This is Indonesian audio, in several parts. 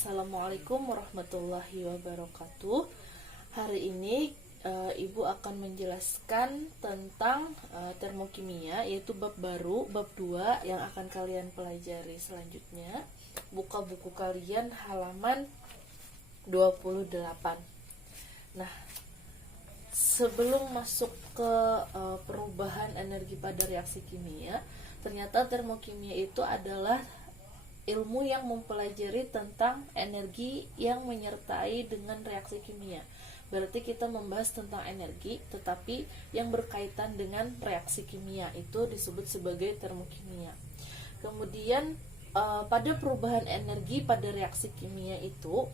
Assalamualaikum warahmatullahi wabarakatuh. Hari ini Ibu akan menjelaskan tentang termokimia, yaitu bab baru, bab 2 yang akan kalian pelajari selanjutnya. Buka buku kalian halaman 28. Nah, sebelum masuk ke perubahan energi pada reaksi kimia, ternyata termokimia itu adalah ilmu yang mempelajari tentang energi yang menyertai dengan reaksi kimia. Berarti kita membahas tentang energi, tetapi yang berkaitan dengan reaksi kimia itu disebut sebagai termokimia. Kemudian pada perubahan energi pada reaksi kimia itu,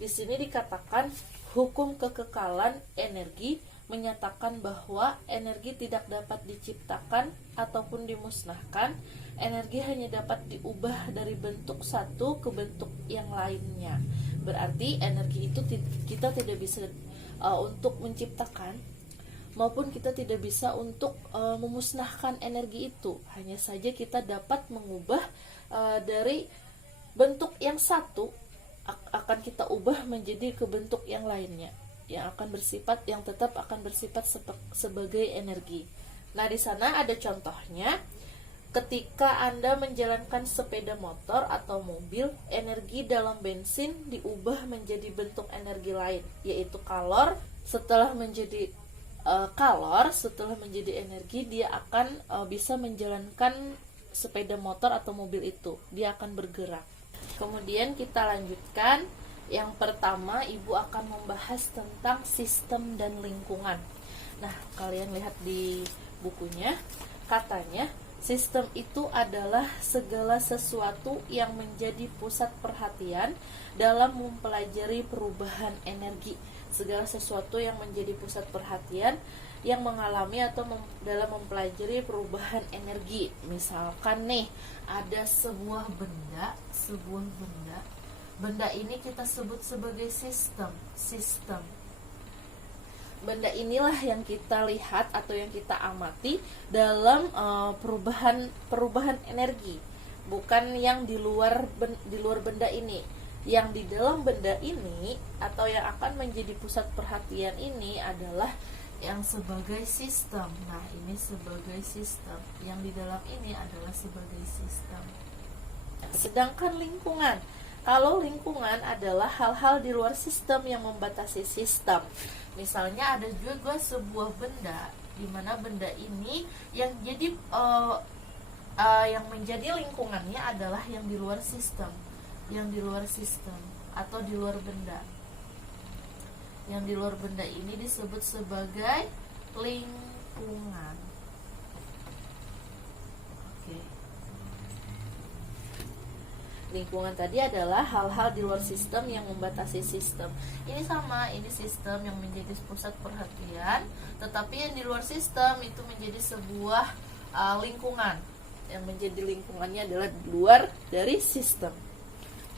di sini dikatakan hukum kekekalan energi menyatakan bahwa energi tidak dapat diciptakan ataupun dimusnahkan. Energi hanya dapat diubah dari bentuk satu ke bentuk yang lainnya. Berarti energi itu kita tidak bisa untuk menciptakan, maupun kita tidak bisa untuk memusnahkan energi itu. Hanya saja kita dapat mengubah dari bentuk yang satu, akan kita ubah menjadi ke bentuk yang lainnya, yang tetap akan bersifat sebagai energi. Nah, di sana ada contohnya. Ketika Anda menjalankan sepeda motor atau mobil, energi dalam bensin diubah menjadi bentuk energi lain, yaitu kalor. Setelah menjadi energi, dia akan bisa menjalankan sepeda motor atau mobil itu. Dia akan bergerak. Kemudian kita lanjutkan. Yang pertama, Ibu akan membahas tentang sistem dan lingkungan. Nah, kalian lihat di bukunya, katanya sistem itu adalah segala sesuatu yang menjadi pusat perhatian dalam mempelajari perubahan energi. Segala sesuatu yang menjadi pusat perhatian yang mengalami atau dalam mempelajari perubahan energi. Misalkan nih, ada sebuah benda. Benda ini kita sebut sebagai sistem. Benda inilah yang kita lihat atau yang kita amati dalam perubahan energi, bukan yang di luar benda ini. Yang di dalam benda ini atau yang akan menjadi pusat perhatian ini adalah yang sebagai sistem. Nah, ini sebagai sistem. Yang di dalam ini adalah sebagai sistem. Sedangkan lingkungan, kalau lingkungan adalah hal-hal di luar sistem yang membatasi sistem. Misalnya ada juga sebuah benda, di mana benda ini yang menjadi lingkungannya adalah yang di luar sistem, atau di luar benda. Yang di luar benda ini disebut sebagai lingkungan. Lingkungan tadi adalah hal-hal di luar sistem yang membatasi sistem. Ini sama, ini sistem yang menjadi pusat perhatian, tetapi yang di luar sistem itu menjadi sebuah lingkungan. Yang menjadi lingkungannya adalah di luar dari sistem.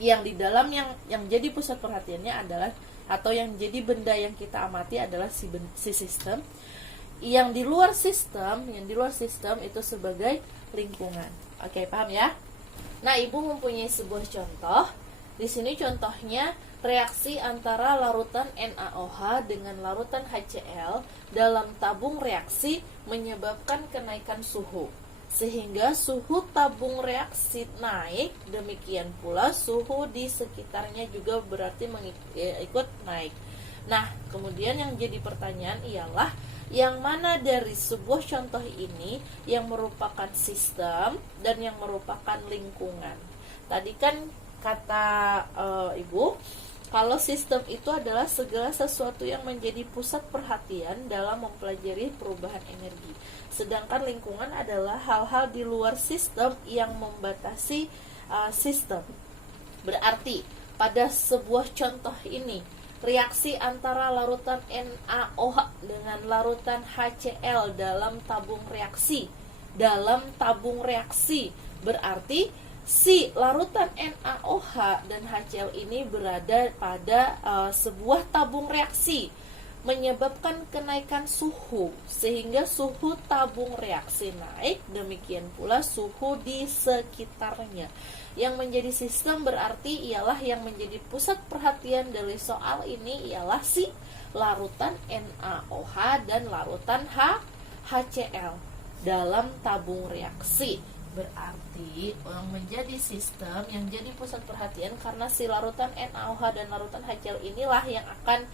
Yang di dalam yang jadi pusat perhatiannya adalah, atau yang jadi benda yang kita amati adalah si sistem. Yang di luar sistem itu sebagai lingkungan. Oke, paham ya? Nah, Ibu mempunyai sebuah contoh. Di sini contohnya reaksi antara larutan NaOH dengan larutan HCl dalam tabung reaksi menyebabkan kenaikan suhu. Sehingga suhu tabung reaksi naik, demikian pula suhu di sekitarnya juga berarti ikut naik. Nah, kemudian yang jadi pertanyaan ialah yang mana dari sebuah contoh ini yang merupakan sistem dan yang merupakan lingkungan. Tadi kan kata Ibu, kalau sistem itu adalah segala sesuatu yang menjadi pusat perhatian dalam mempelajari perubahan energi. Sedangkan lingkungan adalah hal-hal di luar sistem yang membatasi sistem. Berarti pada sebuah contoh ini, reaksi antara larutan NaOH dengan larutan HCl dalam tabung reaksi. Berarti si larutan NaOH dan HCl ini berada pada sebuah tabung reaksi. menyebabkan kenaikan suhu, sehingga suhu tabung reaksi naik, demikian pula suhu di sekitarnya. Yang menjadi sistem berarti ialah yang menjadi pusat perhatian dari soal ini ialah si larutan NaOH dan larutan HCl dalam tabung reaksi. Berarti yang menjadi sistem yang jadi pusat perhatian karena si larutan NaOH dan larutan HCl inilah yang akan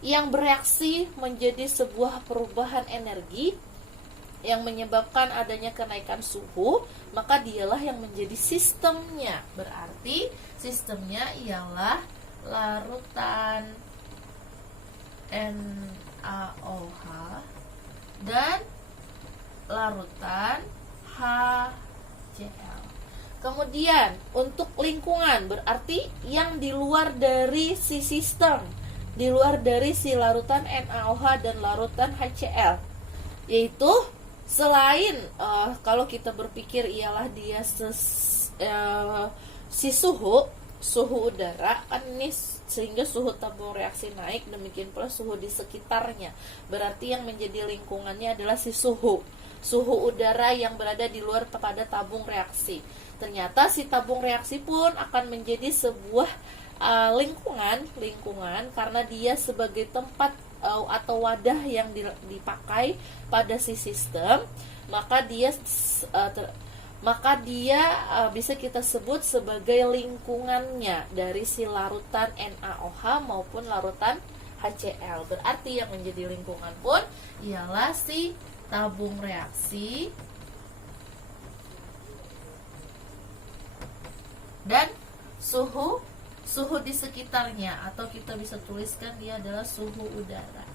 yang bereaksi menjadi sebuah perubahan energi yang menyebabkan adanya kenaikan suhu, maka dialah yang menjadi sistemnya. Berarti sistemnya ialah larutan NaOH dan larutan HCl. Kemudian untuk lingkungan berarti yang di luar dari si sistem, di luar dari si larutan NaOH dan larutan HCl, yaitu selain kalau kita berpikir ialah dia si suhu udara kan ini, sehingga suhu tabung reaksi naik, demikian pula suhu di sekitarnya. Berarti yang menjadi lingkungannya adalah si suhu udara yang berada di luar pada tabung reaksi. Ternyata si tabung reaksi pun akan menjadi sebuah lingkungan karena dia sebagai tempat atau wadah yang dipakai pada si sistem, maka dia bisa kita sebut sebagai lingkungannya dari si larutan NaOH maupun larutan HCl. Berarti yang menjadi lingkungan pun ialah si tabung reaksi dan suhu di sekitarnya, atau kita bisa tuliskan dia adalah suhu udara.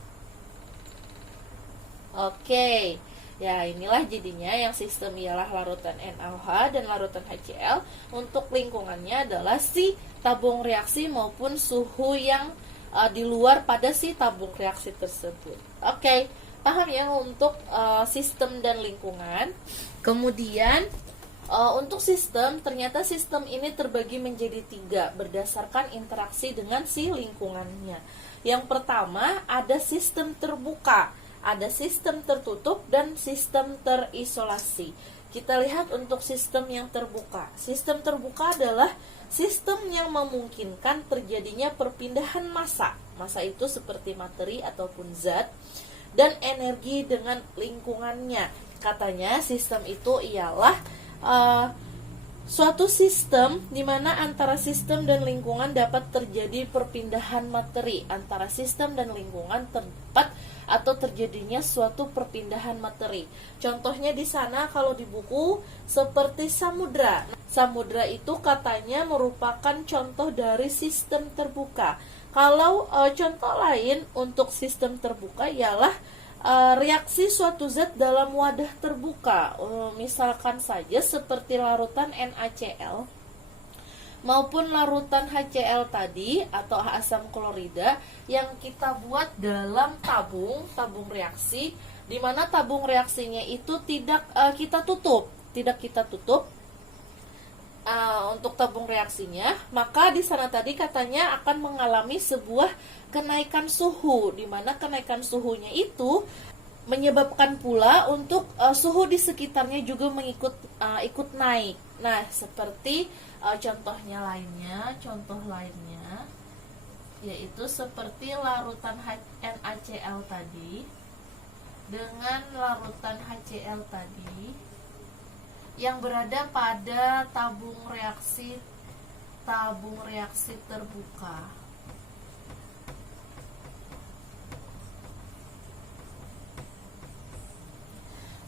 Oke. Ya, inilah jadinya yang sistem ialah larutan NaOH dan larutan HCl. Untuk lingkungannya adalah si tabung reaksi maupun suhu yang di luar pada si tabung reaksi tersebut. Oke, paham ya untuk sistem dan lingkungan. Kemudian untuk sistem, ternyata sistem ini terbagi menjadi 3 berdasarkan interaksi dengan si lingkungannya. Yang pertama ada sistem terbuka, ada sistem tertutup, dan sistem terisolasi. Kita lihat untuk sistem yang terbuka. Sistem terbuka adalah sistem yang memungkinkan terjadinya perpindahan massa. Massa itu seperti materi ataupun zat, dan energi dengan lingkungannya. Katanya sistem itu ialah suatu sistem di mana antara sistem dan lingkungan dapat terjadi perpindahan materi. Antara sistem dan lingkungan tempat atau terjadinya suatu perpindahan materi. Contohnya di sana kalau di buku seperti samudra. Samudra itu katanya merupakan contoh dari sistem terbuka. Kalau contoh lain untuk sistem terbuka ialah reaksi suatu zat dalam wadah terbuka, misalkan saja seperti larutan NaCl maupun larutan HCl tadi atau asam klorida yang kita buat dalam tabung reaksi, di mana tabung reaksinya itu tidak kita tutup. Untuk tabung reaksinya, maka di sana tadi katanya akan mengalami sebuah kenaikan suhu, di mana kenaikan suhunya itu menyebabkan pula untuk suhu di sekitarnya juga ikut naik. Nah, seperti contoh lainnya yaitu seperti larutan NaCl tadi dengan larutan HCl tadi yang berada pada tabung reaksi terbuka.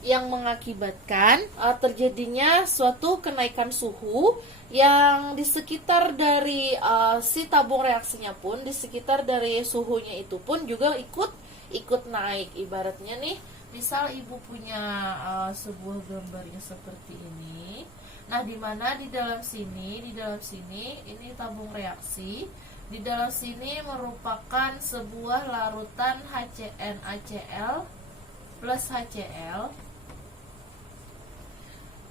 Yang mengakibatkan terjadinya suatu kenaikan suhu yang di sekitar dari si tabung reaksinya pun, di sekitar dari suhunya itu pun juga ikut naik. Ibaratnya nih, misal ibu punya sebuah gambarnya seperti ini. Nah, di mana di dalam sini ini tabung reaksi. Di dalam sini merupakan sebuah larutan NaCl plus HCl.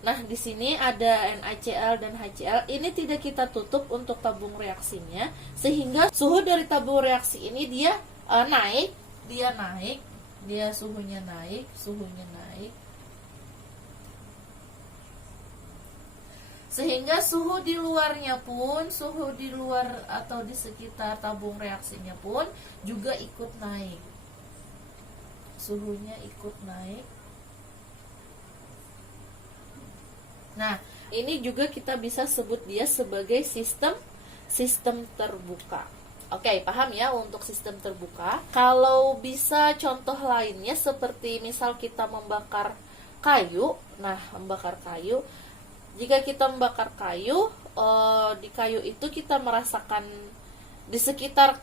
Nah, di sini ada NaCl dan HCl. Ini tidak kita tutup untuk tabung reaksinya, sehingga suhu dari tabung reaksi ini dia naik, dia suhunya naik. Sehingga suhu di luarnya pun, suhu di luar atau di sekitar tabung reaksinya pun juga ikut naik. Suhunya ikut naik. Nah, ini juga kita bisa sebut dia sebagai sistem terbuka. Oke, paham ya untuk sistem terbuka. Kalau bisa contoh lainnya seperti misal kita membakar kayu. Nah, membakar kayu. Jika kita membakar kayu, di kayu itu kita merasakan di sekitar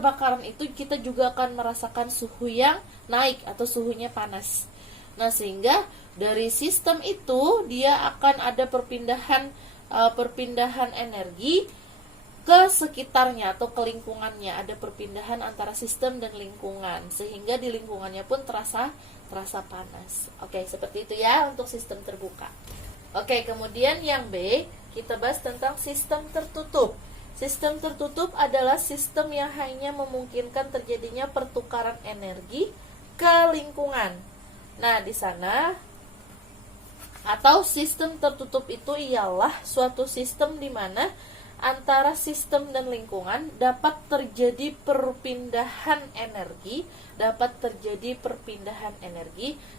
bakaran itu kita juga akan merasakan suhu yang naik atau suhunya panas. Nah, sehingga dari sistem itu dia akan ada perpindahan energi ke sekitarnya atau ke lingkungannya, ada perpindahan antara sistem dan lingkungan, sehingga di lingkungannya pun terasa panas. Oke, seperti itu ya untuk sistem terbuka. Oke, kemudian yang B, kita bahas tentang sistem tertutup. Sistem tertutup adalah sistem yang hanya memungkinkan terjadinya pertukaran energi ke lingkungan. Nah, di sana atau sistem tertutup itu ialah suatu sistem di mana antara sistem dan lingkungan dapat terjadi perpindahan energi,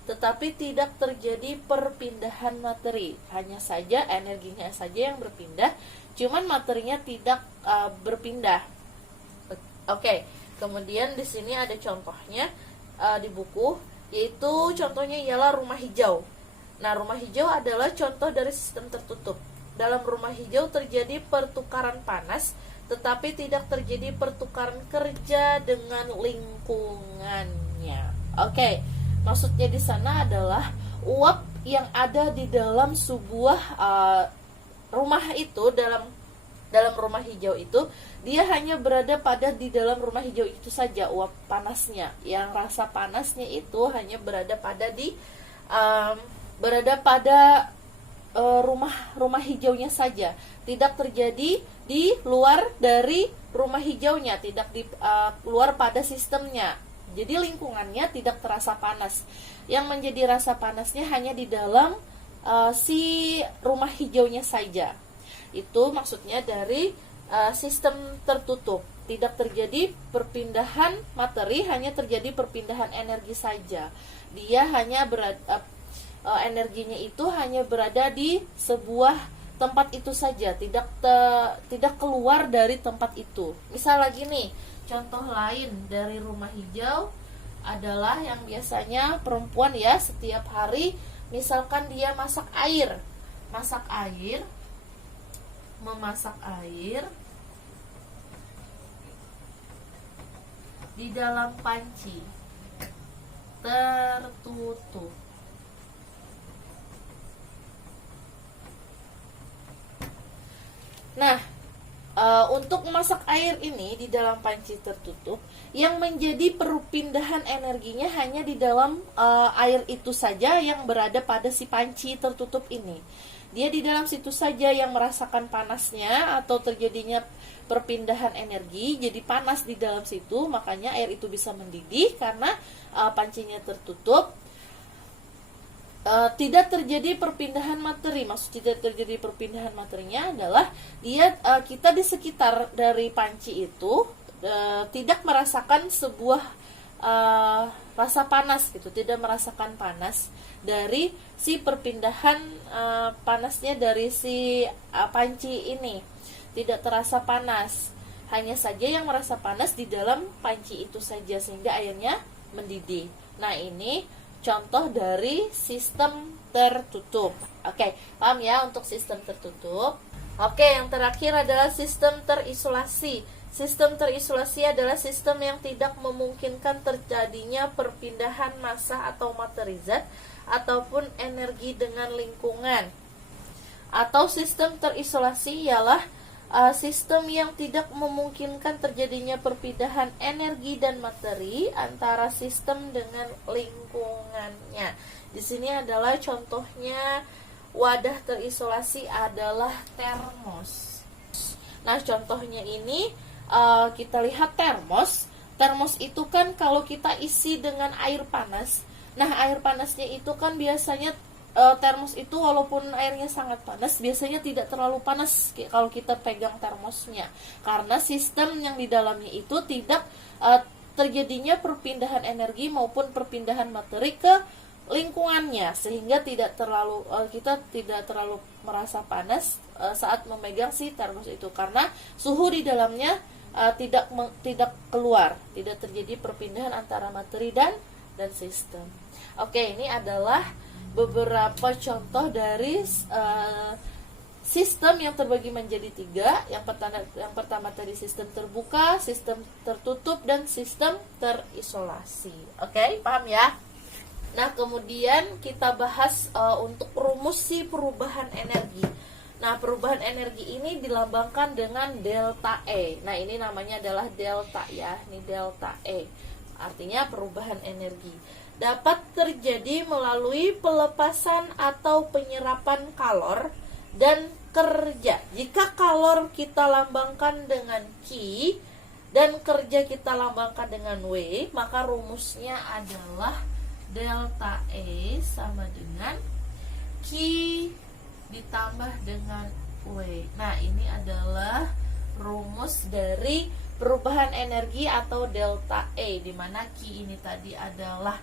tetapi tidak terjadi perpindahan materi. Hanya saja energinya saja yang berpindah, cuman materinya tidak berpindah. Oke, kemudian di sini ada contohnya di buku, yaitu contohnya ialah rumah hijau. Nah, rumah hijau adalah contoh dari sistem tertutup. Dalam rumah hijau terjadi pertukaran panas, tetapi tidak terjadi pertukaran kerja dengan lingkungannya. Oke, maksudnya di sana adalah uap yang ada di dalam sebuah rumah itu, dalam rumah hijau itu, dia hanya berada di dalam rumah hijau itu saja uap panasnya. Yang rasa panasnya itu hanya berada pada rumah hijaunya saja, tidak terjadi di luar dari rumah hijaunya, tidak di luar pada sistemnya. Jadi lingkungannya tidak terasa panas. Yang menjadi rasa panasnya hanya di dalam si rumah hijaunya saja. Itu maksudnya dari sistem tertutup. Tidak terjadi perpindahan materi, hanya terjadi perpindahan energi saja. Dia hanya energinya itu hanya berada di sebuah tempat itu saja, tidak keluar dari tempat itu. Misal lagi nih, contoh lain dari rumah hijau adalah yang biasanya perempuan ya setiap hari, misalkan dia memasak air di dalam panci tertutup. Nah, untuk memasak air ini di dalam panci tertutup, yang menjadi perpindahan energinya hanya di dalam air itu saja yang berada pada si panci tertutup ini. Dia di dalam situ saja yang merasakan panasnya atau terjadinya perpindahan energi, jadi panas di dalam situ, makanya air itu bisa mendidih karena pancinya tertutup. Tidak terjadi perpindahan materi. Maksud tidak terjadi perpindahan materinya adalah kita di sekitar dari panci itu tidak merasakan sebuah rasa panas gitu, tidak merasakan panas dari si perpindahan panasnya dari si panci ini, tidak terasa panas. Hanya saja yang merasa panas di dalam panci itu saja sehingga airnya mendidih. Nah, ini contoh dari sistem tertutup. Oke, paham ya untuk sistem tertutup? Oke, yang terakhir adalah sistem terisolasi. Sistem terisolasi adalah sistem yang tidak memungkinkan terjadinya perpindahan massa atau materi zat ataupun energi dengan lingkungan. Atau sistem terisolasi ialah sistem yang tidak memungkinkan terjadinya perpindahan energi dan materi antara sistem dengan lingkungannya. Di sini adalah contohnya wadah terisolasi adalah termos. Nah, contohnya ini kita lihat termos. Termos itu kan kalau kita isi dengan air panas. Nah, air panasnya itu kan biasanya termos itu walaupun airnya sangat panas, biasanya tidak terlalu panas kalau kita pegang termosnya. Karena sistem yang di dalamnya itu tidak terjadinya perpindahan energi maupun perpindahan materi ke lingkungannya, sehingga kita tidak terlalu merasa panas saat memegang si termos itu, karena suhu di dalamnya tidak keluar, tidak terjadi perpindahan antara materi dan sistem. Oke, ini adalah beberapa contoh dari sistem yang terbagi menjadi 3. Yang pertama tadi sistem terbuka, sistem tertutup, dan sistem terisolasi. Oke, paham ya? Nah, kemudian kita bahas untuk rumus si perubahan energi. Nah, perubahan energi ini dilambangkan dengan delta E. Nah, ini namanya adalah delta ya. Ini delta E. Artinya perubahan energi. Dapat terjadi melalui pelepasan atau penyerapan kalor dan kerja. Jika kalor kita lambangkan dengan Q dan kerja kita lambangkan dengan W, maka rumusnya adalah delta E sama dengan Q ditambah dengan W. Nah, ini adalah rumus dari perubahan energi atau delta E, di mana Q ini tadi adalah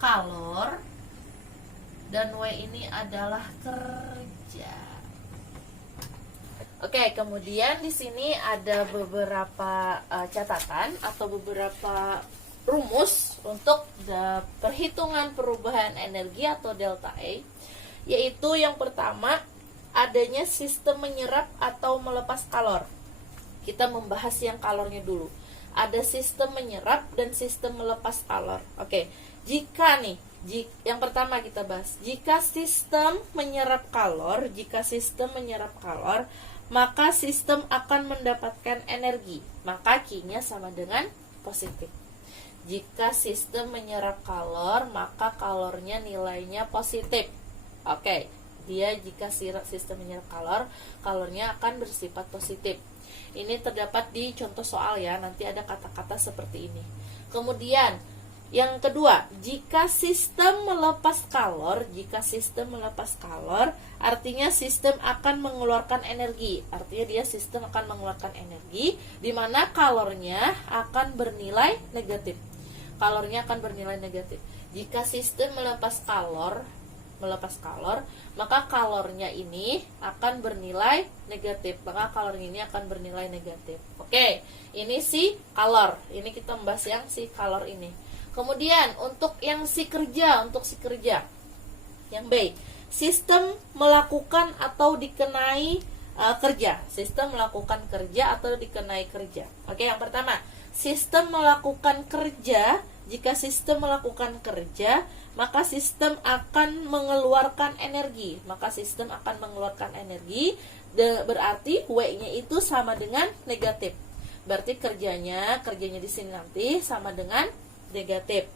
kalor dan W ini adalah kerja. Oke, kemudian di sini ada beberapa catatan atau beberapa rumus untuk perhitungan perubahan energi atau delta E, yaitu yang pertama adanya sistem menyerap atau melepas kalor. Kita membahas yang kalornya dulu. Ada sistem menyerap dan sistem melepas kalor. Oke, yang pertama kita bahas, jika sistem menyerap kalor, maka sistem akan mendapatkan energi. Maka Q-nya sama dengan positif. Jika sistem menyerap kalor, maka kalornya nilainya positif. Oke, jika sistem menyerap kalor, kalornya akan bersifat positif. Ini terdapat di contoh soal ya, nanti ada kata-kata seperti ini. Kemudian, yang kedua, jika sistem melepas kalor, artinya sistem akan mengeluarkan energi. Artinya sistem akan mengeluarkan energi, di mana kalornya akan bernilai negatif. Jika sistem melepas kalor, maka kalornya ini akan bernilai negatif. Oke, ini si kalor. Ini kita membahas yang si kalor ini. Kemudian untuk yang si kerja, yang B, sistem melakukan atau dikenai kerja. Oke, yang pertama, sistem melakukan kerja. Jika sistem melakukan kerja, maka sistem akan mengeluarkan energi. Berarti W-nya itu sama dengan negatif. Berarti kerjanya di sini nanti sama dengan negatif.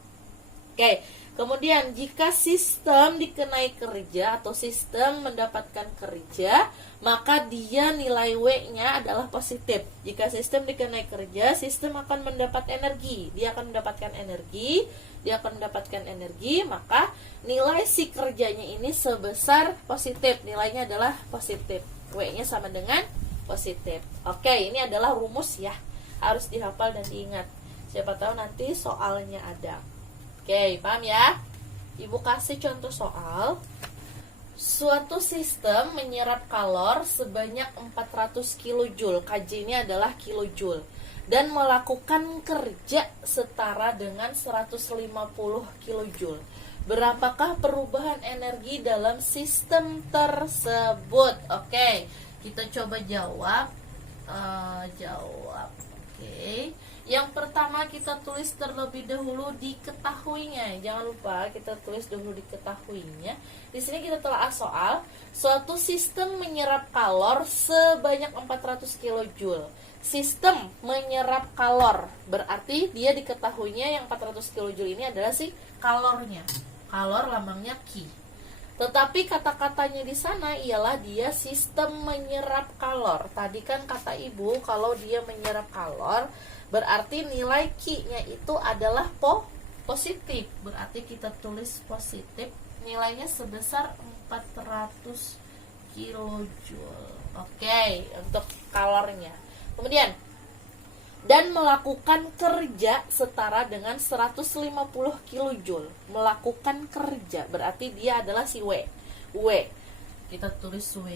Oke, kemudian jika sistem dikenai kerja atau sistem mendapatkan kerja, maka dia nilai W-nya adalah positif. Jika sistem dikenai kerja, sistem akan mendapat energi. Dia akan mendapatkan energi, maka nilai si kerjanya ini sebesar positif. Nilainya adalah positif. W-nya sama dengan positif. Oke, ini adalah rumus ya. Harus dihafal dan diingat. Siapa tahu nanti soalnya ada. Oke, paham ya? Ibu kasih contoh soal. Suatu sistem menyerap kalor sebanyak 400 kJ. KJ-nya adalah kilojoule. Dan melakukan kerja setara dengan 150 kJ. Berapakah perubahan energi dalam sistem tersebut? Oke, kita coba jawab. Oke. Yang pertama kita tulis terlebih dahulu diketahuinya. Jangan lupa kita tulis dahulu diketahuinya. Di sini kita telah soal suatu sistem menyerap kalor sebanyak 400 kJ. Sistem menyerap kalor berarti dia diketahuinya yang 400 kJ ini adalah si kalornya. Kalor lambangnya Q. Tetapi kata-katanya di sana ialah dia sistem menyerap kalor. Tadi kan kata Ibu kalau dia menyerap kalor berarti nilai Q-nya itu adalah positif. Berarti kita tulis positif, nilainya sebesar 400 kilojoule. Oke, untuk kalornya. Kemudian dan melakukan kerja setara dengan 150 kilojoule. Melakukan kerja berarti dia adalah si W. Kita tulis W,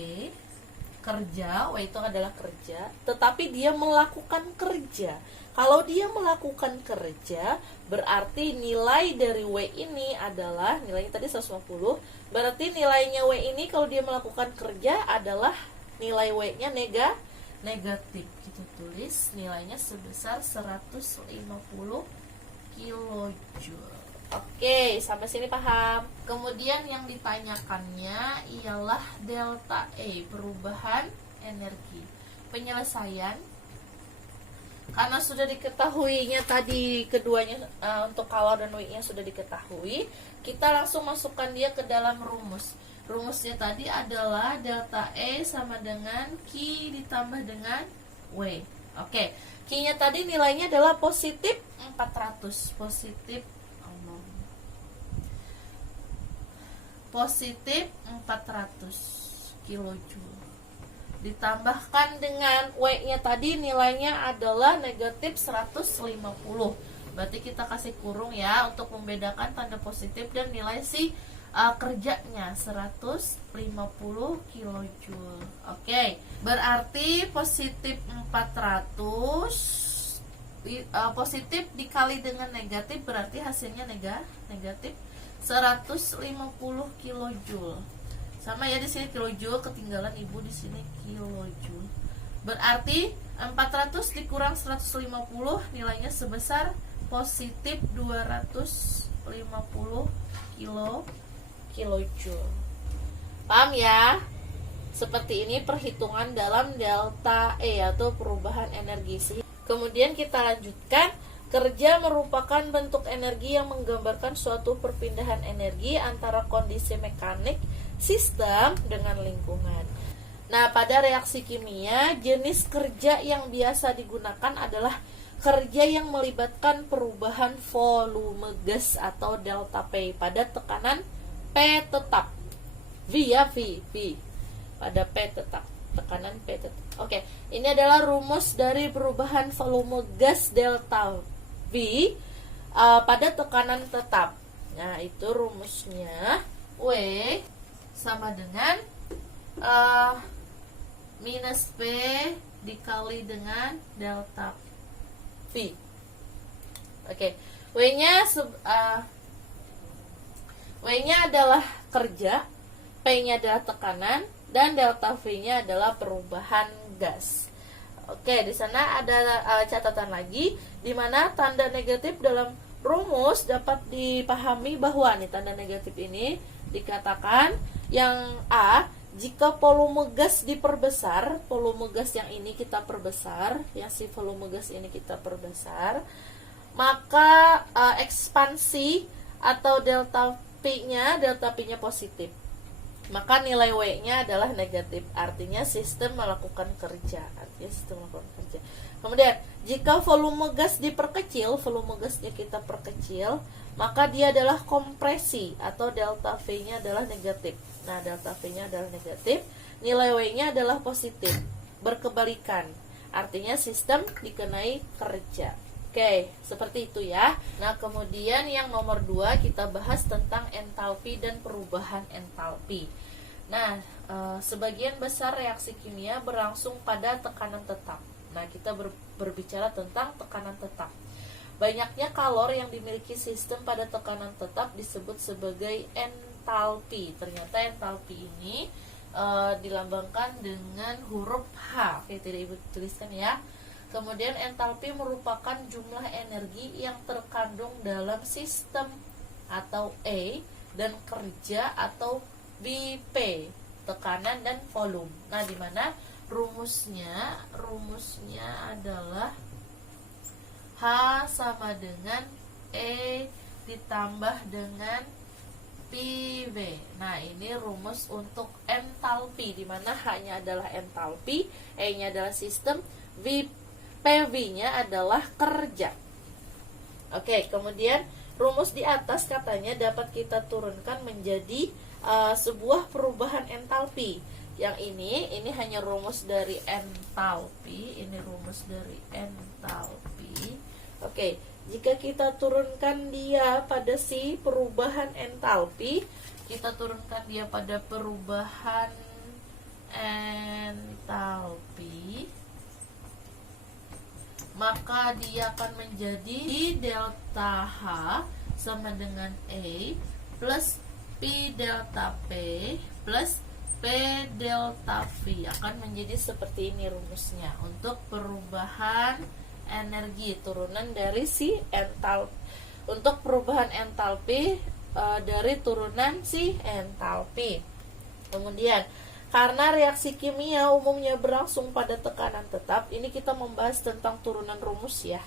kerja, W itu adalah kerja, tetapi dia melakukan kerja. Kalau dia melakukan kerja, berarti nilai dari W ini adalah, nilainya tadi 150, berarti nilainya W ini kalau dia melakukan kerja adalah nilai W-nya negatif. Kita tulis nilainya sebesar 150 kilojoule. Oke, sampai sini paham. Kemudian yang ditanyakannya ialah delta E, perubahan energi. Penyelesaian, karena sudah diketahuinya tadi keduanya, untuk kalor dan W-nya sudah diketahui, kita langsung masukkan dia ke dalam rumus. Rumusnya tadi adalah delta E sama dengan Q ditambah dengan W. Oke, Q-nya tadi nilainya adalah positif 400. Positif 400 kilojoule. Ditambahkan dengan W-nya tadi nilainya adalah negatif 150. Berarti kita kasih kurung ya untuk membedakan tanda positif dan nilai si kerjanya 150 kilojoule. Oke, berarti positif 400 positif dikali dengan negatif berarti hasilnya negatif 150 kilojoule. Sama ya di sini kilojoule, ketinggalan Ibu di sini kilojoule. Berarti 400 dikurang 150 nilainya sebesar positif 250 kilojoule. Paham ya? Seperti ini perhitungan dalam delta E atau perubahan energi. Kemudian kita lanjutkan, kerja merupakan bentuk energi yang menggambarkan suatu perpindahan energi antara kondisi mekanik sistem dengan lingkungan. Nah, pada reaksi kimia, jenis kerja yang biasa digunakan adalah kerja yang melibatkan perubahan volume gas atau delta P pada tekanan P tetap. V ya, V. Pada P tetap, tekanan P tetap. Oke, ini adalah rumus dari perubahan volume gas delta V pada tekanan tetap. Nah, itu rumusnya W sama dengan minus P dikali dengan delta V. Oke, W-nya adalah kerja, P-nya adalah tekanan, dan delta V-nya adalah perubahan gas. Oke, di sana ada catatan lagi, di mana tanda negatif dalam rumus dapat dipahami bahwa nih tanda negatif ini dikatakan yang A, jika volume gas diperbesar, volume gas yang ini kita perbesar, yang si volume gas ini kita perbesar, maka ekspansi atau delta P-nya positif. Maka nilai W-nya adalah negatif, artinya sistem melakukan kerja. Kemudian, jika volume gas diperkecil, volume gasnya kita perkecil, maka dia adalah kompresi atau delta V-nya adalah negatif. Nah, delta V-nya adalah negatif, nilai W-nya adalah positif. Berkebalikan, artinya sistem dikenai kerja. Oke, seperti itu ya. Nah, kemudian yang nomor 2 kita bahas tentang entalpi dan perubahan entalpi. Nah, sebagian besar reaksi kimia berlangsung pada tekanan tetap. Nah, kita berbicara tentang tekanan tetap. Banyaknya kalor yang dimiliki sistem pada tekanan tetap disebut sebagai entalpi. Ternyata entalpi ini dilambangkan dengan huruf H. Oke, tidak Ibu tuliskan ya. Kemudian entalpi merupakan jumlah energi yang terkandung dalam sistem atau E dan kerja atau BP, tekanan dan volume. Nah, di mana rumusnya adalah H sama dengan E ditambah dengan PV. Nah, ini rumus untuk entalpi, di mana H-nya adalah entalpi, E-nya adalah sistem, PV-nya adalah kerja. Oke, kemudian rumus di atas katanya dapat kita turunkan menjadi sebuah perubahan entalpi. Yang ini hanya rumus dari entalpi, ini rumus dari entalpi. Oke, jika kita turunkan dia pada si perubahan entalpi, kita turunkan dia pada perubahan entalpi, maka dia akan menjadi delta H sama dengan E plus P delta P plus P delta V. Akan menjadi seperti ini rumusnya untuk perubahan energi, turunan dari si entalpi. Untuk perubahan entalpi dari turunan si entalpi. Kemudian karena reaksi kimia umumnya berlangsung pada tekanan tetap, ini kita membahas tentang turunan rumus ya.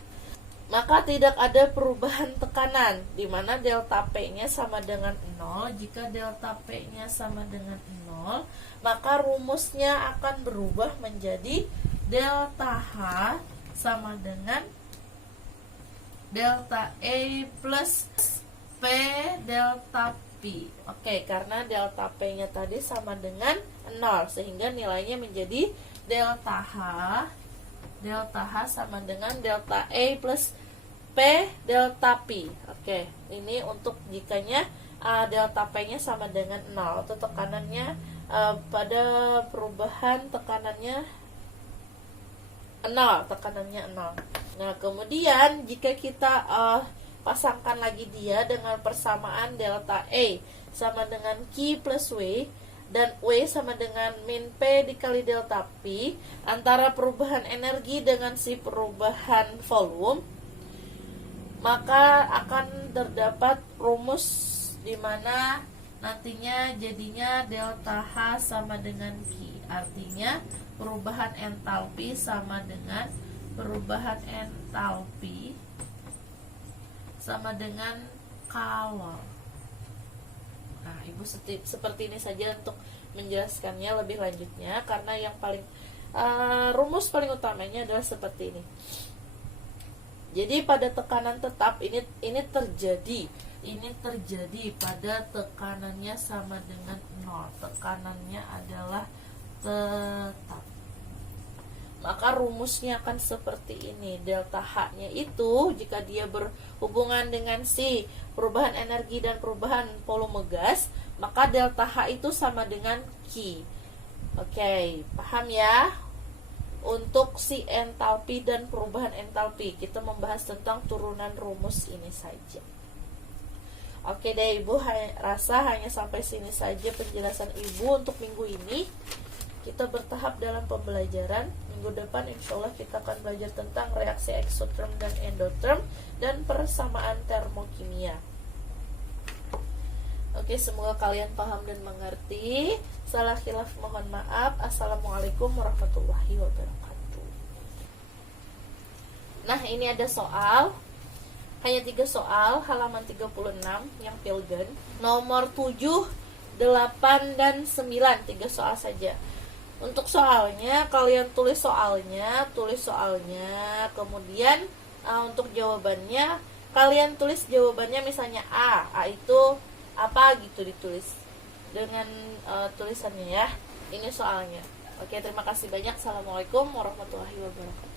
Maka tidak ada perubahan tekanan, di mana delta P-nya sama dengan 0. Jika delta P-nya sama dengan 0, maka rumusnya akan berubah menjadi delta H sama dengan delta E plus P delta P. Oke, karena delta P-nya tadi sama dengan 0, sehingga nilainya menjadi delta H sama dengan delta E plus P delta P. Oke, ini untuk jikanya delta P-nya sama dengan 0, atau tekanannya pada perubahan tekanannya 0. Nah, kemudian jika kita pasangkan lagi dia dengan persamaan delta E sama dengan Q plus W, dan W sama dengan min P dikali delta P, antara perubahan energi dengan si perubahan volume, maka akan terdapat rumus di mana nantinya jadinya delta H sama dengan Q. Artinya perubahan entalpi sama dengan perubahan entalpi sama dengan kalor. Nah, Ibu seperti ini saja untuk menjelaskannya lebih lanjutnya, karena yang paling rumus paling utamanya adalah seperti ini. Jadi pada tekanan tetap ini terjadi pada tekanannya sama dengan 0. Tekanannya adalah tetap. Maka rumusnya akan seperti ini. Delta H-nya itu jika dia berhubungan dengan si perubahan energi dan perubahan volume gas, maka delta H itu sama dengan Q. Oke, paham ya? Untuk si entalpi dan perubahan entalpi, kita membahas tentang turunan rumus ini saja. Oke deh Ibu, rasa hanya sampai sini saja penjelasan Ibu untuk minggu ini. Kita bertahap dalam pembelajaran. Minggu depan insya Allah kita akan belajar tentang reaksi eksoterm dan endotherm dan persamaan termokimia. Oke, semoga kalian paham dan mengerti. Salah khilaf mohon maaf. Assalamualaikum warahmatullahi wabarakatuh. Nah, ini ada soal. Hanya 3 soal, halaman 36 yang Pilgen. Nomor 7, 8, dan 9. 3 soal saja. Untuk soalnya, kalian tulis soalnya, kemudian untuk jawabannya, kalian tulis jawabannya misalnya A itu apa gitu, ditulis dengan tulisannya ya. Ini soalnya. Oke, terima kasih banyak. Assalamualaikum warahmatullahi wabarakatuh.